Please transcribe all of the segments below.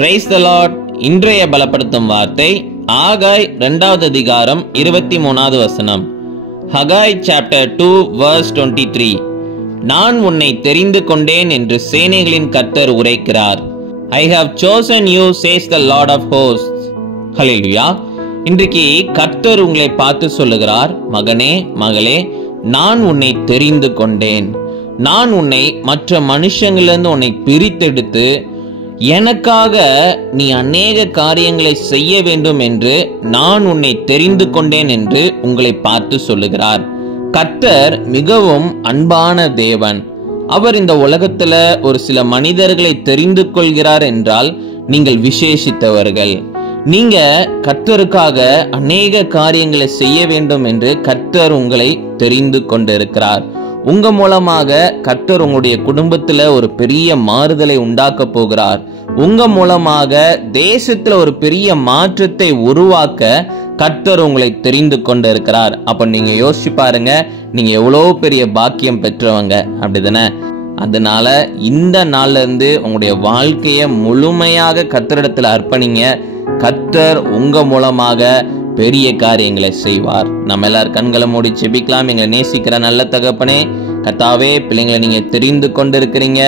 Praise the Lord. இன்றைய பலப்படுத்தும் வார்த்தை ஆகாய் 2வது அதிகாரம் 23வது வசனம். ஹகாய் சாப்டர் 2 verse 23. நான் உன்னை தெரிந்து கொண்டேன் என்று சேனைகளின் கர்த்தர் உரைக்கிறார். I have chosen you says the Lord of hosts. ஹல்லேலூயா. இன்றைக்கு கர்த்தர் உங்களை பார்த்து சொல்லுகிறார், மகனே மகளே, நான் உன்னை தெரிந்து கொண்டேன். நான் உன்னை மற்ற மனுஷங்களிலிருந்து உன்னை பிரித்தெடுத்து எனக்காக நீ அநேக காரியங்களை செய்ய வேண்டும் என்று நான் உன்னை தெரிந்து கொண்டேன் என்று உங்களை பார்த்து சொல்லுகிறார். கர்த்தர் மிகவும் அன்பான தேவன். அவர் இந்த உலகத்துல ஒரு சில மனிதர்களை தெரிந்து கொள்கிறார் என்றால் நீங்கள் விசேஷித்தவர்கள். நீங்க கர்த்தருக்காக அநேக காரியங்களை செய்ய வேண்டும் என்று கர்த்தர் உங்களை தெரிந்து கொண்டிருக்கிறார். உங்க மூலமாக கர்த்தர் உங்களுடைய குடும்பத்துல ஒரு பெரிய மாறுதலை உண்டாக்க போகிறார். உங்க மூலமாக தேசத்துல ஒரு பெரிய மாற்றத்தை உருவாக்க கர்த்தர் உங்களை தெரிந்து கொண்டிருக்கிறார். அப்ப நீங்க யோசிச்சு பாருங்க, நீங்க எவ்வளவு பெரிய பாக்கியம் பெற்றவங்க, அப்படிதானே? அதனால இந்த நாள்ல இருந்து உங்களுடைய வாழ்க்கைய முழுமையாக கர்த்தரிடத்துல அர்ப்பணிங்க. கர்த்தர் உங்க மூலமாக பெரிய காரியங்களை செய்வார். நம்ம எல்லாரும் கண்களை மூடி ஜெபிக்கலாம். எங்களை நேசிக்கிற நல்ல தகப்பனே, கர்த்தாவே, பிள்ளைங்களை நீங்க தெரிந்து கொண்டிருக்கிறீங்க.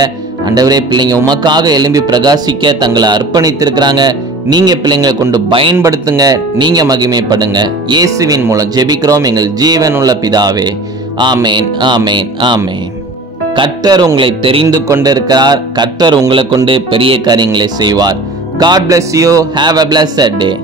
ஆண்டவரே, பிள்ளைங்க உமக்காக எழும்பி பிரகாசிக்க தங்களை அர்ப்பணித்திருக்கிறாங்க. நீங்க பிள்ளைங்களை கொண்டு பயன்படுத்துங்க. நீங்க மகிமைப்படுங்க. இயேசுவின் மூலம் ஜெபிக்கிறோம் எங்கள் ஜீவனுள்ள பிதாவே. ஆமேன், ஆமேன், ஆமேன். கர்த்தர் உங்களை தெரிந்து கொண்டிருக்கிறார். கர்த்தர் உங்களை கொண்டு பெரிய காரியங்களை செய்வார். God bless you. Have a blessed day.